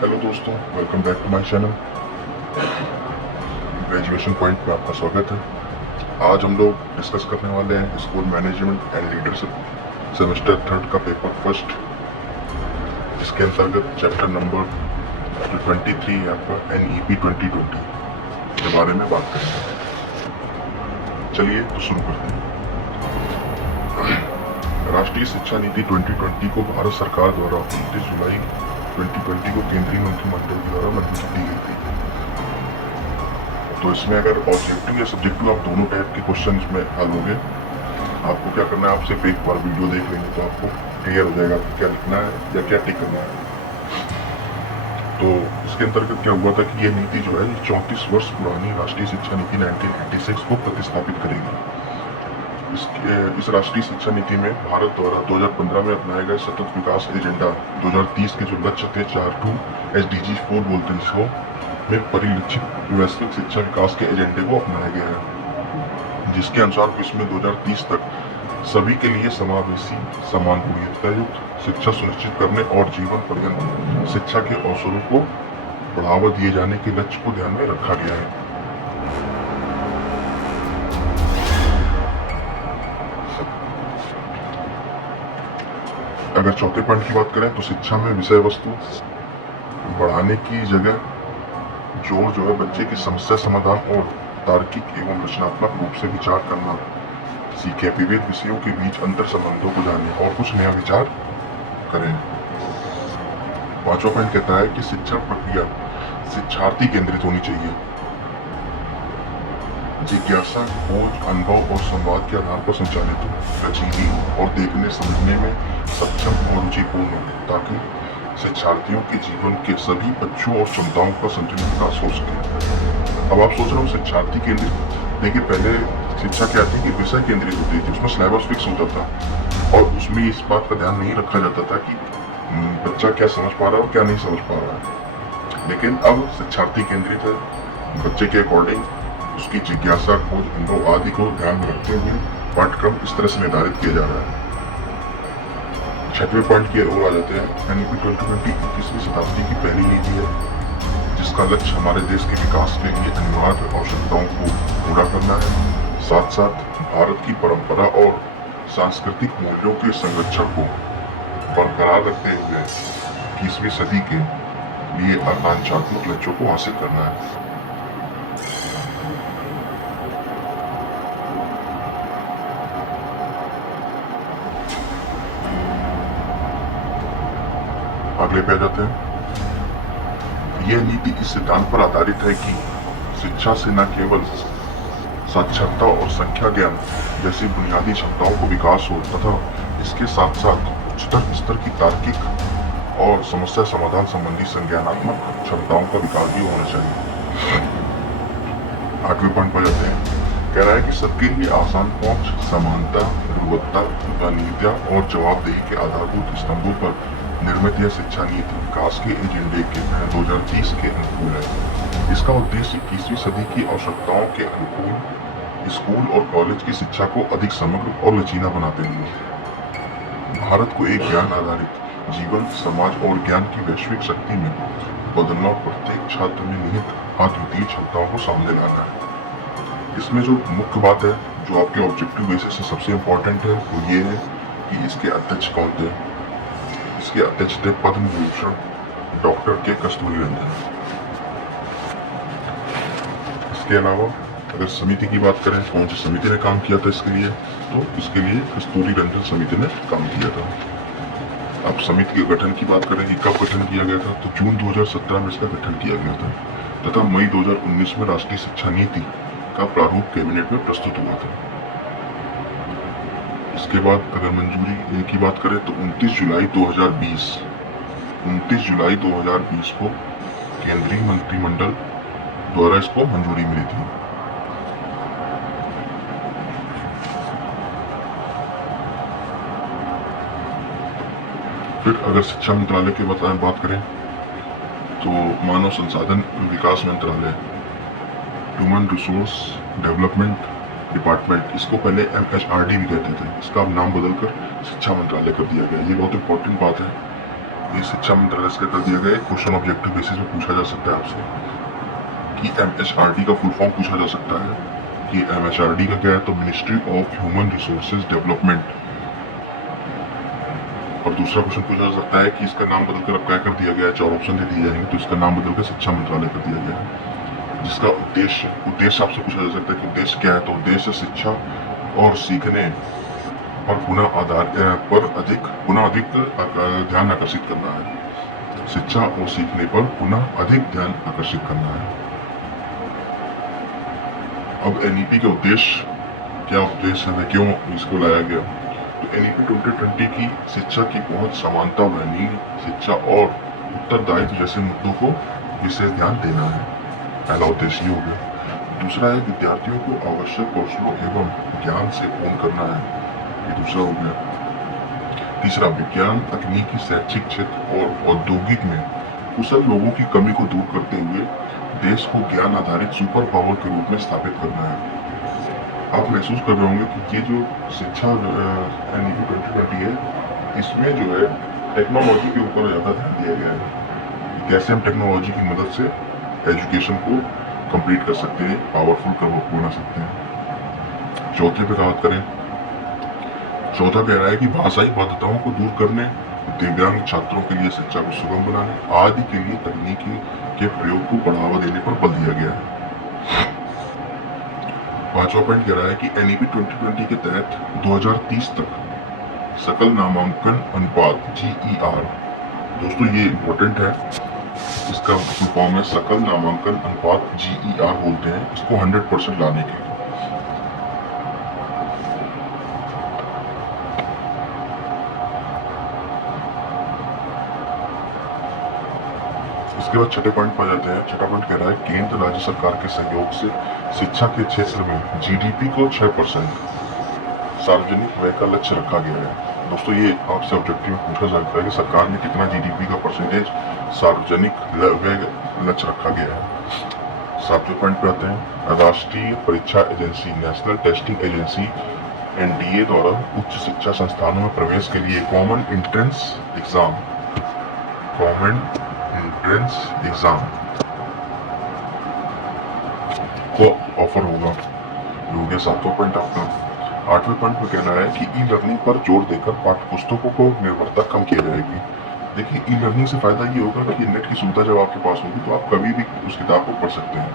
Hello दोस्तों, welcome back to my channel. Graduation point पे आपका स्वागत है। आज हम लोग डिस्कस करने वाले हैं school management and leadership semester third का पेपर फर्स्ट, जिसके अंतर्गत चैप्टर नंबर 23 है आपका NEP 2020 के बारे में बात करेंगे। चलिए तो शुरू करते हैं। राष्ट्रीय शिक्षा नीति 2020 को भारत सरकार द्वारा 29 जुलाई 2020 को केंद्रीय मंत्रिमंडल द्वारा मंजूरी दी गई थी। तो इसमें अगर ऑब्जेक्टिव या सब्जेक्टिव आप दोनों टाइप के क्वेश्चन इसमें हल होंगे। आपको क्या करना है, आप सिर्फ एक बार वीडियो देख लेंगे तो आपको क्लियर हो जाएगा कि क्या लिखना है या क्या टिक करना है। तो इसके अंतर्गत क्या हुआ था कि ये नीति जो है 34 वर्ष पुरानी राष्ट्रीय शिक्षा नीति 1986 को प्रतिस्थापित करेगी। इस राष्ट्रीय शिक्षा नीति में भारत द्वारा 2015 में अपनाए गए सतत विकास एजेंडा 2030 के जो लक्ष्य थे 4 SDG 4 बोलते हैं इसको, में परिलक्षित वैश्विक शिक्षा विकास के एजेंडे को अपनाया गया है, जिसके अनुसार विश्व में 2030 तक सभी के लिए समावेशी, समान गुणवत्ता युक्त शिक्षा सुनिश्चित करने और जीवन पर्यंत शिक्षा के अवसरों को बढ़ावा दिए जाने के लक्ष्य को ध्यान में रखा गया है। अगर चौथे पॉइंट की बात करें तो शिक्षा में विषय वस्तु बढ़ाने की जगह जोर जो है बच्चे की समस्या समाधान और तार्किक एवं रचनात्मक रूप से विचार करना सीखे, विविध विषयों के बीच अंतर संबंधों को जाने और कुछ नया विचार करें। पांचवा पॉइंट कहता है कि शिक्षा प्रक्रिया शिक्षार्थी केंद्रित होनी चाहिए। जिज्ञासा, खोज, अनुभव और संवाद के आधार पर संचालित हो, लचीली और देखने समझने में सक्षम और रुचिपूर्ण हो, ताकि शिक्षार्थियों के जीवन के सभी पक्षों और क्षमताओं का संतुलित विकास हो सके। अब आप सोच रहे हो शिक्षार्थी केंद्रित, देखिए पहले शिक्षा क्या थी कि विषय केंद्रित होती थी, उसमें सिलेबस फिक्स होता था और उसमें इस बात का ध्यान नहीं रखा जाता था कि बच्चा क्या समझ पा रहा है और क्या नहीं समझ पा रहा है। लेकिन अब शिक्षार्थी केंद्रित है, बच्चे के अकॉर्डिंग उसकी जिज्ञासा, खोज, अनुभव आदि को ध्यान में रखते हुए पाठ्यक्रम इस तरह से निर्धारित किया जा रहा है। छठवें पॉइंट की ओर आ जाते हैं। NEP 2020 21वीं शताब्दी की पहली नीति है, जिसका लक्ष्य हमारे देश के विकास के लिए अनिवार्य आवश्यकताओं को पूरा करना है, साथ साथ भारत की परंपरा और सांस्कृतिक मूल्यों के संरक्षण को बरकरार रखते हुए 21वीं सदी के लिए आकांक्षात्मक लक्ष्यों को हासिल करना है। अगले पे आ जाते हैं। यह नीति इस सिद्धांत पर आधारित है कि शिक्षा से न केवल साक्षरता और संख्या ज्ञान जैसी बुनियादी क्षमताओं को विकास हो, तथा इसके साथ साथ उच्चतर स्तर की तार्किक और समस्या समाधान संबंधी संज्ञानात्मक क्षमताओं का विकास भी होना चाहिए। आठवें पॉइंट पर जाते हैं। कह रहा है कि सबके लिए आसान पहुंच, समानता, गुणवत्ता, गोपनीयता और जवाबदेही के आधारभूत स्तंभों पर निर्मित यह शिक्षा नीति विकास के एजेंडे के 2030 के अनुकूल है। इसका उद्देश्य 21वीं सदी की आवश्यकताओं के अनुकूल स्कूल और कॉलेज की शिक्षा को अधिक समग्र और लचीला बनाते हुए भारत को एक ज्ञान आधारित जीवन, समाज और ज्ञान की वैश्विक शक्ति में बदलना और प्रत्येक छात्र में निहित अद्वितीय क्षमताओं को सामने लाना है। इसमें जो मुख्य बात है, जो आपके ऑब्जेक्टिव बेसिस से सबसे इम्पोर्टेंट है, वो ये है कि इसके अध्यक्ष कौन थे। इसके अध्यक्ष थे पद्म विभूषण डॉक्टर के कस्तूरी रंजन। इसके अलावा अगर समिति की बात करें, कौन सी समिति ने काम किया था इसके लिए, तो इसके लिए कस्तूरी रंजन समिति ने काम किया था। अब समिति के गठन की बात करें कि कब गठन किया गया था, तो जून 2017 में इसका गठन किया गया था तथा मई 2019 में राष्ट्रीय शिक्षा नीति का प्रारूप कैबिनेट में प्रस्तुत हुआ था। इसके बाद अगर मंजूरी की बात करें तो 29 जुलाई 2020 को केंद्रीय मंत्रिमंडल द्वारा इसको मंजूरी मिली थी। फिर अगर शिक्षा मंत्रालय के बात करें तो मानव संसाधन विकास मंत्रालय, ह्यूमन रिसोर्स डेवलपमेंट डिपार्टमेंट, इसको पहले MHRD भी कहते थे, इसका नाम बदलकर शिक्षा मंत्रालय कर दिया गया। ये बहुत इंपॉर्टेंट बात है ये शिक्षा मंत्रालय से कर दिया गया है। क्वेश्चन ऑब्जेक्टिव बेसिस में पूछा जा सकता है आपसे कि MHRD का फुल फॉर्म पूछा जा सकता है कि MHRD का क्या है, तो ministry of human resources development. और दूसरा क्वेश्चन पूछा जा सकता है कि इसका नाम बदलकर अब क्या कर दिया गया है, 4 ऑप्शन दे दिए जाएंगे, तो इसका नाम बदलकर शिक्षा मंत्रालय कर दिया गया है। जिसका उद्देश्य आपसे पूछा जा सकता है कि उद्देश्य क्या है, तो उद्देश्य शिक्षा और सीखने पर पुनः अधिक ध्यान आकर्षित करना है। शिक्षा और सीखने पर पुनः अधिक ध्यान आकर्षित करना है। अब NEP के उद्देश्य क्या उद्देश्य है, क्यों इसको लाया गया, तो NEP 2020 की शिक्षा की पहुंच, समानता, वहनीय शिक्षा और उत्तरदायित्व जैसे मुद्दों को विशेष ध्यान देना है। पहला उद्देश्य ये हो गया। दूसरा है विद्यार्थियों को आवश्यक कौशलों एवं ज्ञान से पूर्ण करना है, ये दूसरा हो गया। तीसरा, विज्ञान, तकनीकी, शैक्षिक क्षेत्र और औद्योगिक में कुशल लोगों की कमी को दूर करते हुए देश को ज्ञान आधारित सुपर पावर के रूप में स्थापित करना है। आप महसूस कर रहे होंगे कि ये जो शिक्षा NEP 2020 है, इसमें जो है टेक्नोलॉजी के ऊपर ज़्यादा ध्यान दिया गया है। कैसे हम टेक्नोलॉजी की मदद से एजुकेशन को कंप्लीट कर सकते हैं, पावरफुल बना सकते हैं। चौथे पे बात करें, चौथा कह रहा है कि भाषाई बाध्यताओं को दूर करने, दिव्यांग छात्रों के लिए शिक्षा को सुगम बनाने आदि के लिए तकनीकी के प्रयोग को बढ़ावा देने पर बल दिया गया है। पांचवा पॉइंट कह रहा है कि NEP 2020 के तहत 2030 तक सकल नामांकन अनुपात GER, दोस्तों ये इम्पोर्टेंट है, इसका फुल फॉर्म है सकल नामांकन अनुपात GER बोलते हैं, इसको 100% लाने के लिए। इसके बाद छठे पॉइंट पर जाते हैं। छठा पॉइंट कह रहा है केंद्र राज्य सरकार के सहयोग से शिक्षा के क्षेत्र में GDP को 6% सार्वजनिक व्यय का लक्ष्य रखा गया है। दोस्तों ये आपसे ऑब्जेक्टिव में पूछा जा सकता है कि सरकार ने कितना GDP का परसेंटेज सार्वजनिक व्यय लक्ष्य रखा गया है। सातवें पॉइंट पे आते हैं, राष्ट्रीय परीक्षा agency national testing agency NTA द्वारा उच्च शिक्षा संस्थानों में प्रवेश के लिए कॉमन एंट्रेंस एग्जाम को ऑफर होगा। ये हो गया सातवां पॉइंट आपका। आठवें पॉइंट में कहना है कि ई-लर्निंग पर जोर देकर पाठ्य पुस्तकों को निर्भरता कम की जाएगी। देखिए ई-लर्निंग से फायदा ये होगा कि नेट की सुविधा जब आपके पास होगी तो आप कभी भी उस किताब को पढ़ सकते हैं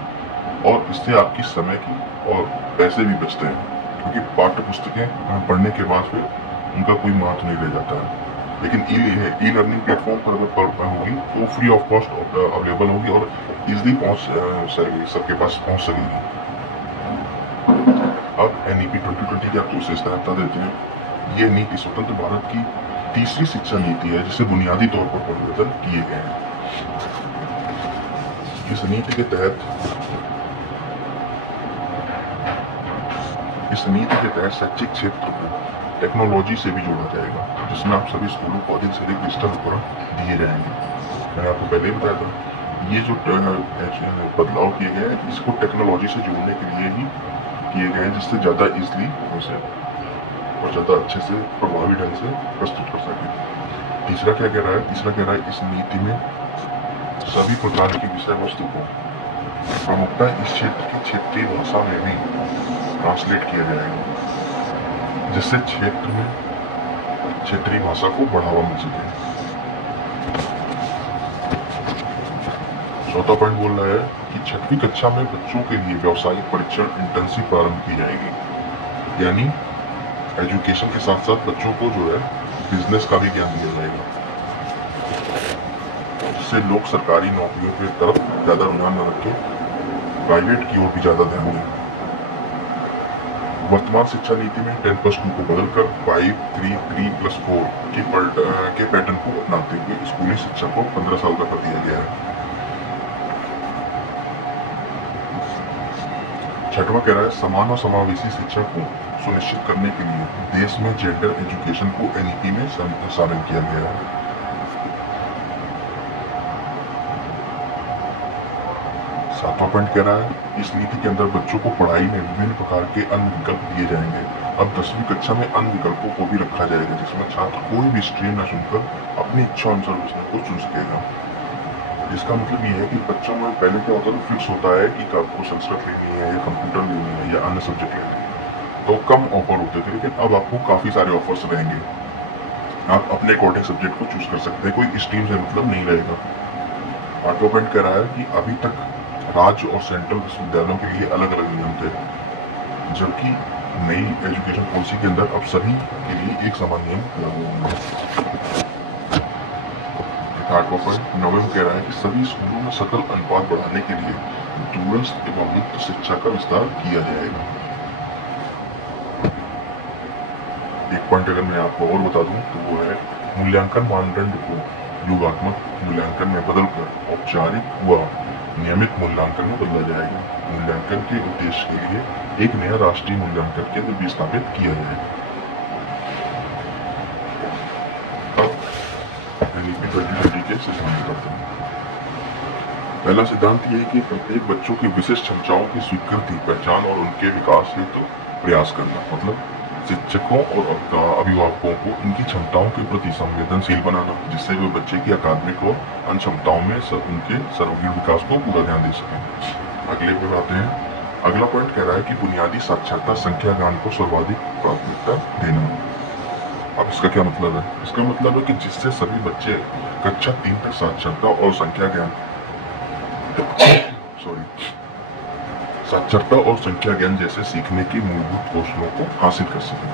और इससे आपकी समय की और पैसे भी बचते हैं, क्योंकि पाठ्य पुस्तकें पढ़ने के बाद फिर उनका कोई महत्व नहीं रह जाता है। लेकिन ई-लर्निंग प्लेटफॉर्म पर होगी तो फ्री ऑफ कॉस्ट अवेलेबल होगी और इजिली सबके पास पहुंच सकेगी। अब NEP 2020 की आपको विशेषता बता देते हैं। ये नीति स्वतंत्र भारत की तीसरी शिक्षा नीति है जिसे बुनियादी तौर पर परिवर्तन किए गए हैं। इस नीति के तहत शैक्षिक क्षेत्र को टेक्नोलॉजी से भी जोड़ा जाएगा, जिसमें आप सभी स्कूलों को अधिक से अधिक डिजिटल उपकरण दिए जाएंगे। मैंने आपको पहले ही बताया था ये जो बदलाव किए गए हैं इसको टेक्नोलॉजी से जोड़ने के लिए ही किए गए हैं, जिससे ज़्यादा इजली उसे और ज़्यादा अच्छे से प्रभावी ढंग से प्रस्तुत कर सके। तीसरा क्या कह रहा है, तीसरा कह रहा है इस नीति में सभी प्रकार की विषय वस्तु को प्रमुखता इस क्षेत्र की क्षेत्रीय भाषा में भी ट्रांसलेट किया जाएगा, जिससे क्षेत्र में क्षेत्रीय भाषा को बढ़ावा मिल सके। चौथा पॉइंट बोल रहा है कि 6वीं कक्षा में बच्चों के लिए व्यावसायिक परीक्षण इंटर्नशिप प्रारंभ की जाएगी, यानी एजुकेशन के साथ साथ बच्चों को जो है बिजनेस का भी ज्ञान दिया जाएगा, जिससे लोग सरकारी नौकरियों की तरफ ज्यादा रुझान न रखें, प्राइवेट की ओर भी ज्यादा ध्यान दें। वर्तमान शिक्षा नीति में 10+2 को बदलकर 5-3-3+4 के पैटर्न को अपनाते हुए स्कूली शिक्षा को 15 साल का कर दिया गया है। छठवां कह रहा है समान और समावेशी शिक्षा को सुनिश्चित करने के लिए देश में जेंडर एजुकेशन को NEP में शामिल किया गया है। सातवां पॉइंट कह रहा है इस नीति के अंदर बच्चों को पढ़ाई में विभिन्न प्रकार के अन्य विकल्प दिए जाएंगे, अब 10वीं कक्षा में अन्य विकल्पों को भी रखा जाएगा, जिसमें छात्र कोई भी स्ट्रीम न चुनकर अपनी इच्छा अनुसार विषय को चुन सकेगा। इसका मतलब ये है कि बच्चों में पहले क्या होता है, फिक्स होता है कि आपको संस्कृत लेनी है या कंप्यूटर लेनी है या अन्य सब्जेक्ट लेनी है, तो कम ऑफर होते थे, लेकिन अब आपको काफी सारे ऑफर्स रहेंगे। आप अपने अकॉर्डिंग सब्जेक्ट को चूज कर सकते हैं, कोई स्ट्रीम से मतलब नहीं रहेगा। आठवां पॉइंट कह रहा है कि अभी तक राज्य और सेंट्रल विश्वविद्यालयों के लिए अलग अलग नियम थे, जबकि नई एजुकेशन पॉलिसी के अंदर अब सभी के लिए एक समान नियम लागू होंगे। आठवां पॉइंट नवम कह रहा है कि सभी स्कूलों में सकल अनुपात बढ़ाने के लिए दूरस्थ एवं मुक्त शिक्षा का विस्तार किया जाएगा। एक पॉइंट अगर मैं आपको और बता दूं तो वो है मूल्यांकन मानदंड को योगात्मक मूल्यांकन में बदलकर औपचारिक व नियमित मूल्यांकन में बदला जाएगा। मूल्यांकन के उद्देश्य के लिए एक नया राष्ट्रीय मूल्यांकन केंद्र भी स्थापित किया जाएगा। अब एनईपी 2020 के सिद्धांत करते हैं। पहला सिद्धांत ये है कि प्रत्येक बच्चों की विशिष्ट क्षमताओं की स्वीकृति, पहचान और उनके विकास हेतु तो प्रयास करना, मतलब शिक्षकों और अभिभावकों को इनकी क्षमताओं के प्रति संवेदनशील बनाना, जिससे वे बच्चे की अकादमिक और अन्य क्षमताओं में उनके सर्वगुण विकास को पूरा ध्यान दे सकें। अगले पे आते हैं। अगला पॉइंट कह रहा है कि बुनियादी साक्षरता संख्या ज्ञान को सर्वाधिक प्राथमिकता देना। अब इसका क्या मतलब है? इसका मतलब है कि जिससे सभी बच्चे कक्षा 3 तक साक्षरता और संख्या ज्ञान साक्षरता और संख्या ज्ञान जैसे सीखने के मूलभूत कौशलों को हासिल कर सकें।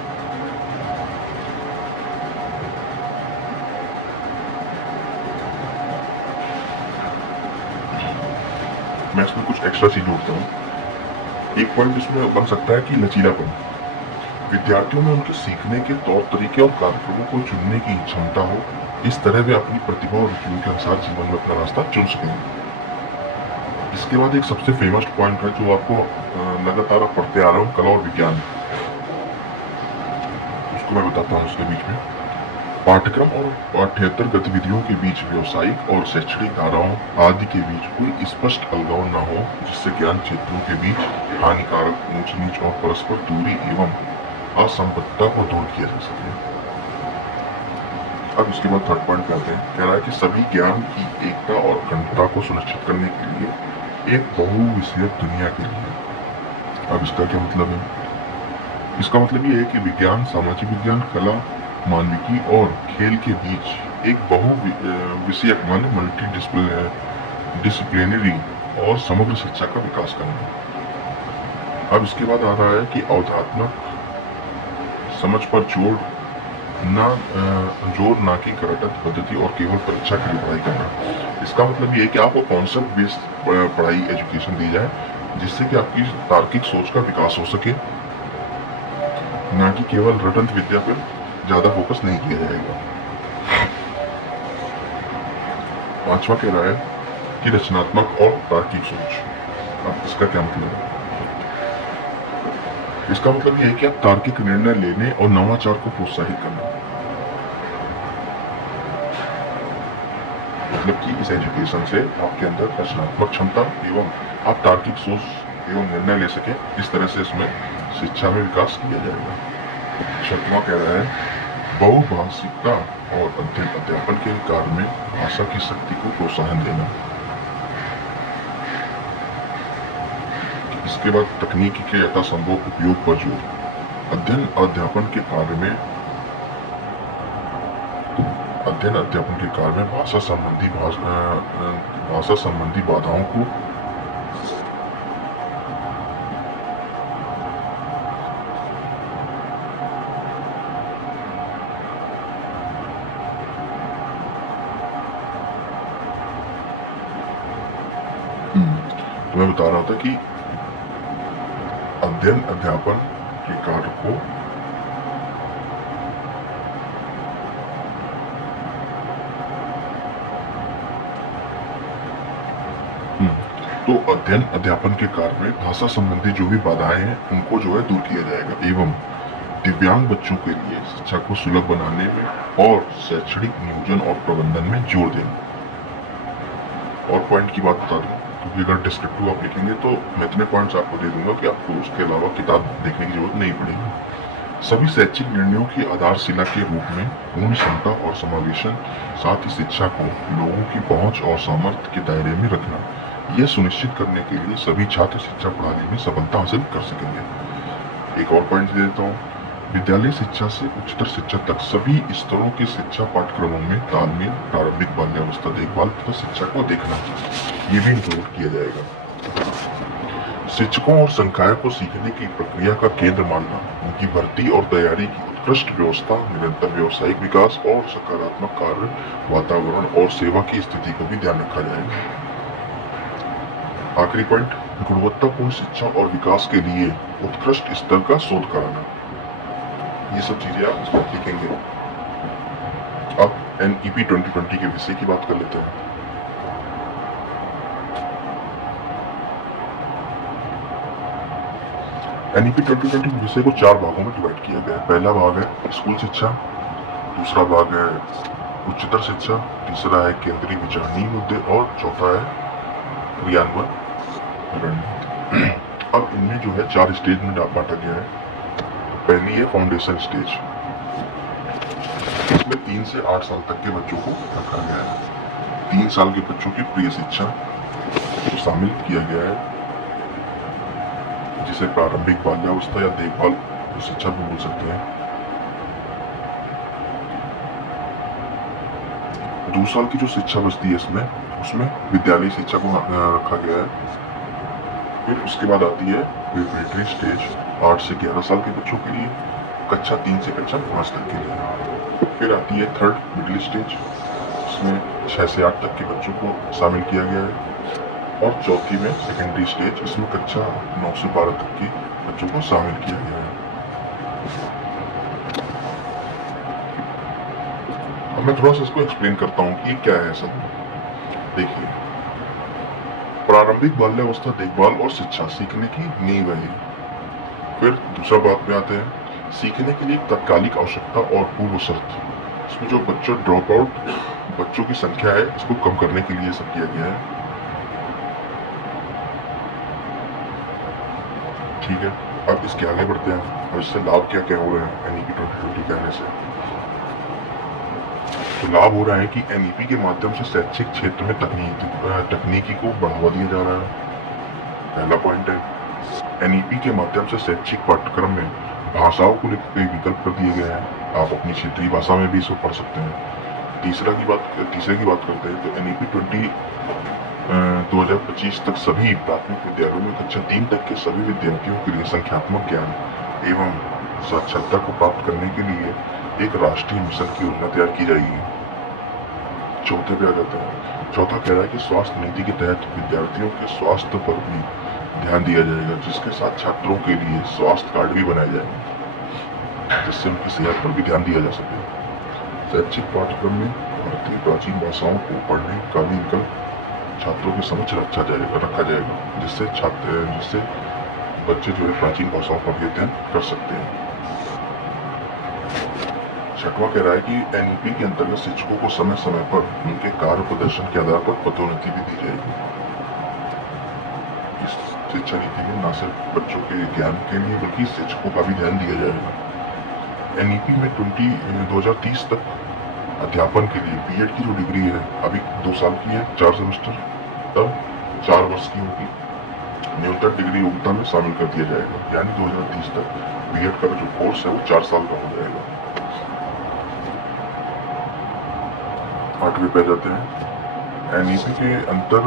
मैं इसमें कुछ एक्स्ट्रा चीज जोड़ता हूँ। एक पॉइंट इसमें बन सकता है कि लचीलापन, विद्यार्थियों में उनके सीखने के तौर तरीके और कार्यक्रमों को चुनने की क्षमता हो, इस तरह वे अपनी प्रतिभा और रुचियों के अनुसार जीवन में अपना रास्ता चुन सकेंगे। इसके बाद एक सबसे फेमस पॉइंट है जो आपको लगातार पढ़ते आ रहा हूँ, कला और विज्ञान। उसको मैं बताता हूँ। उसके बीच में पाठ्यक्रम और पाठ्येतर गतिविधियों के बीच व्यवसायिक और शैक्षणिक धाराओं आदि के बीच कोई स्पष्ट अलगाव न हो, जिससे ज्ञान क्षेत्रों के बीच हानिकारक ऊंच नीच और परस्पर दूरी एवं असंबद्धता को दूर किया जा सके। अब इसके बाद थर्ड पॉइंट पे आते हैं। कह रहा है कि सभी ज्ञान की एकता और अखंडता को सुनिश्चित करने के लिए एक बहुविषयक दुनिया के लिए। अब इसका क्या मतलब है? इसका मतलब ये है कि विज्ञान, सामाजिक विज्ञान, कला, मानविकी और खेल के बीच एक बहुविषयक माने मल्टी डिसिप्लिनरी और समग्र शिक्षा का विकास करना। अब इसके बाद आ रहा है कि अवधात्मक समझ पर जोर ना कि करटत पद्धति और केवल परीक्षा के लिए पढ़ाई करना। इसका मतलब ये है कि आपको कॉन्सेप्ट बेस्ड पढ़ाई एजुकेशन दी जाए, जिससे कि आपकी तार्किक सोच का विकास हो सके, ना कि केवल रटंत विद्या पर ज्यादा फोकस नहीं किया जाएगा। पांचवा कह रहा है कि रचनात्मक और तार्किक सोच। अब इसका क्या मतलब है? इसका मतलब यह है कि आप तार्किक निर्णय लेने और नवाचार को प्रोत्साहित करना। मतलब कि इस एजुकेशन से आपके अंदर रचनात्मक क्षमता एवं आप तार्किक सोच एवं निर्णय ले सके, इस तरह से इसमें शिक्षा में विकास किया जाएगा। छठवां कह रहा है बहुभाषिकता और अध्यापन के कार्य में भाषा की शक्ति को प्रोत्साहन देना। इसके बाद तकनीकी के यथासंभव उपयोग पर जोर। अध्ययन अध्यापन के कार्य में भाषा संबंधी बाधाओं को तो मैं बता रहा था कि अध्ययन अध्यापन के कार्य को तो अध्ययन अध्यापन के कार्य में भाषा संबंधी जो भी बाधाएं हैं उनको जो है दूर किया जाएगा, एवं दिव्यांग बच्चों के लिए शिक्षा को सुलभ बनाने में और शैक्षणिक नियोजन और प्रबंधन में जोर देना। और पॉइंट की बात बता दूं, क्योंकि अगर डिस्क्रिप्टिव आप लिखेंगे तो मैं इतने पॉइंट्स आपको दे दूंगा कि आपको उसके अलावा किताब देखने की जरूरत नहीं पड़ेगी। सभी शैक्षिक निर्णयों की आधारशिला के रूप में पूर्ण क्षमता और समावेशन, साथ ही शिक्षा को लोगों की पहुंच और सामर्थ्य के दायरे में रखना, यह सुनिश्चित करने के लिए सभी छात्र शिक्षा प्रणाली में सफलता हासिल कर सकेंगे। एक और पॉइंट दे देता हूँ, विद्यालय शिक्षा से उच्चतर शिक्षा तक सभी स्तरों के शिक्षा पाठ्यक्रमों में तालमेल, प्रारंभिक बाल्यावस्था देखभाल तथा शिक्षा को देखना, ये भी इंक्लूड किया जाएगा। शिक्षकों और संकायों को सीखने की प्रक्रिया का केंद्र मानना, उनकी भर्ती और तैयारी की उत्कृष्ट व्यवस्था, निरंतर व्यावसायिक विकास और सकारात्मक कार्य वातावरण और सेवा की स्थिति को भी ध्यान रखा जाएगा। आखिरी पॉइंट, गुणवत्तापूर्ण शिक्षा और विकास के लिए उत्कृष्ट स्तर का शोध कराना। ये सब चीजें आप इसमें लिखेंगे। अब NEP 2020 के विषय की बात कर लेते हैं। NEP 2020 विषय को 4 भागों में डिवाइड किया गया है। पहला भाग है स्कूल शिक्षा, दूसरा भाग है उच्चतर शिक्षा, तीसरा है केंद्रीय विचारणीय मुद्दे और चौथा है क्रियान्वयन रणनीति। अब इनमें जो है 4 स्टेज में बांटा गया है। पहली है फाउंडेशन स्टेज, इसमें 3 से 8 साल तक के बच्चों को रखा गया है। 3 साल के बच्चों की प्रिय शिक्षा को शामिल किया गया है, जिसे प्रारंभिक बाल्यावस्था या देखभाल शिक्षा भी बोल सकते हैं। 2 साल की जो शिक्षा बचती है इसमें, उसमें विद्यालय शिक्षा को रखा गया है। फिर उसके बाद आती है प्रीपरेटरी स्टेज, 8 से 11 साल के बच्चों के लिए, कक्षा 3 से कक्षा 5 तक के लिए। फिर आती है थर्ड मिडिल स्टेज, इसमें 6 से 8 तक के बच्चों को शामिल किया गया है। और चौथी में सेकेंडरी स्टेज, इसमें कक्षा 9 से 12 तक के बच्चों को शामिल किया गया है। अब मैं थोड़ा सा इसको एक्सप्लेन करता हूँ कि क्या है सब। देखिए, प्रारंभिक बाल्यावस्था देखभाल और शिक्षा सीखने की नींव है। फिर दूसरा बात पे आते हैं, सीखने के लिए तात्कालिक आवश्यकता और पूर्व शर्त। इसमें जो बच्चों ड्रॉप आउट बच्चों की संख्या है, इसको कम करने के लिए सब किया गया है। ठीक है, अब इसके आगे बढ़ते हैं और इससे लाभ क्या क्या हो रहे हैं NEP 2020 के आने से। तो लाभ हो रहा है कि NEP के माध्यम से शैक्षिक क्षेत्र में तकनीकी को बढ़ावा दिया जा रहा है। पहला पॉइंट है, NEP के माध्यम से शैक्षिक पाठ्यक्रम में भाषाओं को लेकर कई विकल्प कर दिए गए हैं। आप अपनी क्षेत्रीय भाषा में भी इसको पढ़ सकते हैं। तीसरे की बात करते हैं तो NEP 2025 तक सभी प्राथमिक विद्यालयों में कक्षा 3 तक के सभी विद्यार्थियों के लिए संख्यात्मक ज्ञान एवं साक्षरता को प्राप्त करने के लिए एक राष्ट्रीय मिशन की योजना तैयार की जाएगी। चौथे पे आ जाता है। चौथा कह रहा है कि स्वास्थ्य नीति के तहत विद्यार्थियों के स्वास्थ्य पर भी ध्यान दिया जाएगा, जिसके साथ छात्रों के लिए स्वास्थ्य कार्ड भी बनाए जाएंगे, जिससे उनकी सेहत पर भी ध्यान दिया जा सके। शैक्षिक पाठ्यक्रम में भारतीय प्राचीन भाषाओं को पढ़ने का भी विकल्प छात्रों के समक्ष रखा जाएगा, जिससे बच्चे जो है प्राचीन भाषाओं का भी अध्ययन कर सकते हैं। छठवां कह रहा है कि NEP के अंतर्गत शिक्षकों को समय समय पर उनके कार्य प्रदर्शन के आधार पर पदोन्नति भी दी जाएगी। इस शिक्षा नीति में न सिर्फ बच्चों के ज्ञान के लिए बल्कि शिक्षकों का भी ध्यान दिया जाएगा। NEP में 2030 तक अध्यापन के लिए B.Ed की जो डिग्री है, अभी 2 साल की है, 4 सेमेस्टर, तब 4 वर्ष की होगी, न्यूनतम डिग्री योग्यता में शामिल कर दिया जाएगा। यानी 2030 तक B.Ed का जो कोर्स है वो 4 साल का हो जाएगा। 8वें पे जाते हैं। NEP के अंतर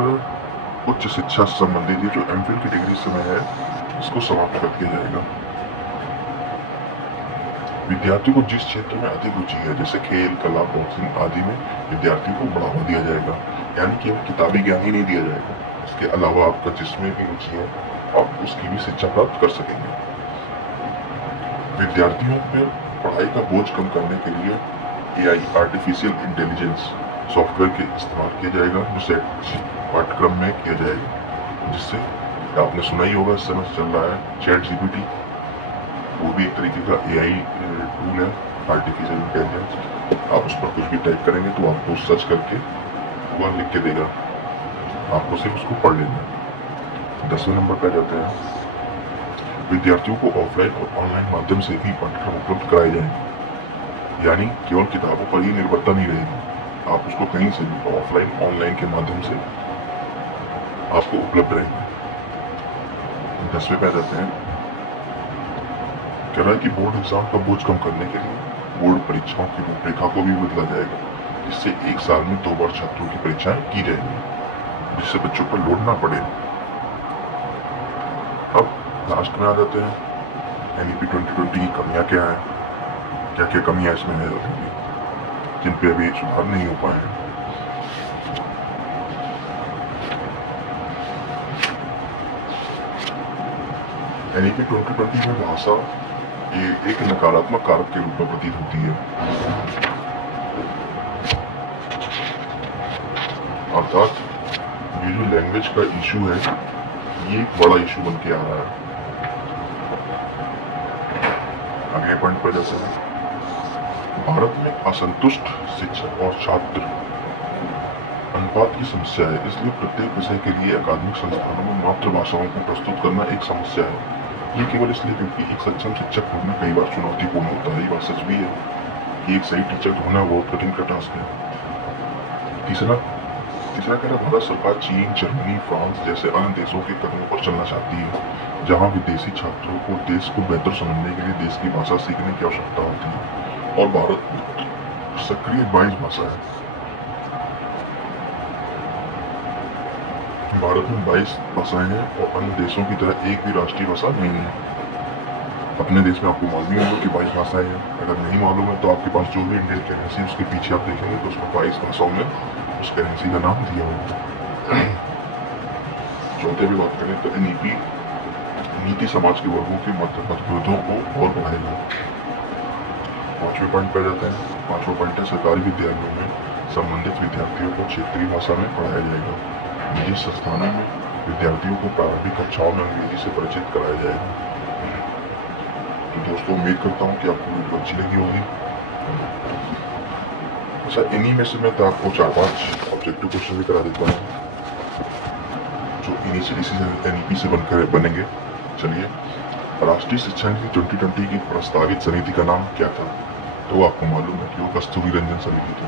उच्च शिक्षा से संबंधित जो MPhil की डिग्री समय है, इसको समाप्त कर दिया जाएगा। विद्यार्थियों को जिस क्षेत्र में अधिक रुचि है, जैसे खेल, कला, बॉक्सिंग आदि में विद्यार्थियों को बढ़ावा दिया जाएगा। यानी केवल किताबी ज्ञान ही नहीं दिया जाएगा, इसके अलावा आपका जिसमें भी रुचि है आप उसकी भी शिक्षा प्राप्त कर सकेंगे। विद्यार्थियों पर पढ़ाई का बोझ कम करने के लिए AI आर्टिफिशियल इंटेलिजेंस सॉफ्टवेयर के इस्तेमाल किया जाएगा, जो शैक्षिक पाठ्यक्रम में किया जाएगा, जिससे आपने सुना ही होगा, इस समय चल रहा है ChatGPT, वो भी एक तरीके का AI टूल है, आर्टिफिशियल इंटेलिजेंस। आप उस पर कुछ भी टाइप करेंगे तो आपको सर्च करके वह लिख के देगा, आपको सिर्फ उसको पढ़ लेना है। 10वें नंबर पे जाते हैं। विद्यार्थियों को ऑफलाइन और ऑनलाइन माध्यम से भी पाठ्यक्रम उपलब्ध कराए जाएंगे। यानी केवल किताबों पर ही निर्भरता नहीं रहेगी, आप उसको कहीं से भी ऑफलाइन ऑनलाइन के माध्यम से आपको उपलब्ध रहेंगे। 10वें पे आ जाते हैं। कह रहा है कि बोर्ड एग्जाम का बोझ कम करने के लिए बोर्ड परीक्षाओं की रूपरेखा को भी बदला जाएगा, जिससे एक साल में 2 बार छात्रों की परीक्षाएं की जाएंगी, जिससे बच्चों पर लोड ना पड़े। अब लास्ट में आ जाते हैं, NEP 2020 की कमियां क्या है, क्या क्या कमियां इसमें है जिन पे अभी सुधार नहीं हो पाए हैं। NEP 2020 में भाषा ये एक नकारात्मक कारक के रूप में प्रतीत होती है, अर्थात ये जो लैंग्वेज का इशू है ये एक बड़ा इशू बन के आ रहा है। अगले पॉइंट पर जैसे भारत में असंतुष्ट शिक्षक और छात्र अनुपात की समस्या है, इसलिए प्रत्येक विषय के लिए अकादमिक संस्थानों में मातृभाषाओं को प्रस्तुत करना एक समस्या है। ये केवल इसलिए क्योंकि एक सक्षम शिक्षक होना कई बार चुनौतीपूर्ण होता है, ये बात सच भी है कि एक सही टीचर होना बहुत कठिन का टास्क है। तीसरा कह रहा भारत सरकार चीन, जर्मनी, फ्रांस जैसे अन्य देशों के कदमों पर चलना चाहती है, जहां विदेशी छात्रों को देश को बेहतर समझने के लिए देश की भाषा सीखने की आवश्यकता होती है। और भारत में सक्रिय 22 भाषा है। भारत में 22 भाषाएं हैं और अन्य देशों की तरह एक भी राष्ट्रीय भाषा नहीं है। अपने देश में आपको मालूम होगा कि 22 भाषाएं हैं। अगर नहीं मालूम है तो आपके पास जो भी इंडियन करेंसी है उसके पीछे आप देखेंगे तो उसमें 22 भाषाओं में उस करेंसी का नाम दिया होगा। चौथे भी बात करें तो NEP नीति समाज के वर्गों के मतभेदों को और बढ़ाएगा। 5वें पॉइंट पे जाते हैं। 5वां पॉइंट है सरकारी विद्यालयों में संबंधित विद्यार्थियों को क्षेत्रीय भाषा में पढ़ाया जाएगा। निजी संस्थानों में विद्यार्थियों को प्रारंभिक कक्षाओं में अंग्रेजी से परिचित कराया जाएगा। तो दोस्तों उम्मीद करता हूँ कि आपको वीडियो अच्छी लगी होगी। अच्छा, इन्हीं में से मैं तो आपको 4-5 ऑब्जेक्टिव क्वेश्चन भी करा देता हूँ जो इन्हीं से इसी NEP से बनकर बनेंगे। चलिए, राष्ट्रीय शिक्षा नीति 2020 की प्रस्तावित समिति का नाम क्या था? तो आपको मालूम है कि वो कस्तूरी रंजन समिति थी।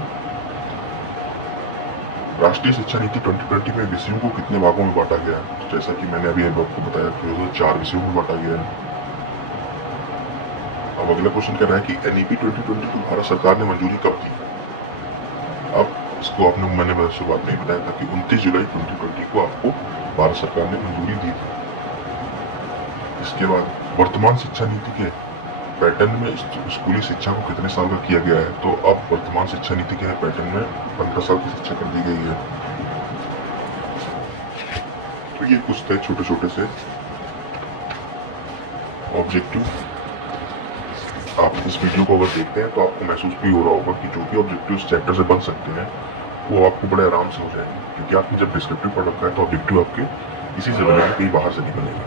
राष्ट्रीय शिक्षा नीति 2020 में विषयों को कितने भागों में बांटा गया है? तो जैसा कि मैंने अभी आपको बताया कि 4 विषयों में बांटा गया है। अब अगला क्वेश्चन कह रहा है कि NEP 2020 को भारत सरकार ने मंजूरी कब दी? अब इसको मैंने शुरुआत में ही बताया था कि 29 जुलाई 2020 को आपको भारत सरकार ने मंजूरी दी थी। इसके बाद वर्तमान शिक्षा नीति के पैटर्न में स्कूली शिक्षा को कितने साल का किया गया है? तो अब वर्तमान शिक्षा नीति के पैटर्न में 15 साल की शिक्षा कर दी गई है। तो ये कुछ थे छोटे छोटे से ऑब्जेक्टिव। आप इस वीडियो को अगर देखते हैं तो आपको महसूस भी हो रहा होगा कि जो भी ऑब्जेक्टिव इस चैप्टर से बन सकते हैं वो आपको बड़े आराम से हो जाएंगे, क्योंकि आपने जब डिस्क्रिप्टिव पढ़ रखा है तो ऑब्जेक्टिव आपके इसी से बनेगा, कहीं बाहर से नहीं बनेगा।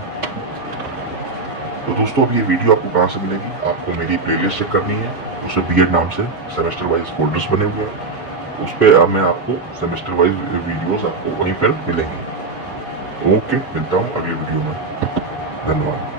तो दोस्तों, अब ये वीडियो आपको कहाँ से मिलेगी? आपको मेरी प्लेलिस्ट चेक करनी है, उसमें BEd नाम से सेमेस्टर वाइज फोल्डर्स बने हुए हैं, उस पर मैं आपको सेमेस्टर वाइज वीडियोस आपको वहीं पर मिलेंगे। ओके, मिलता हूँ अगले वीडियो में। धन्यवाद।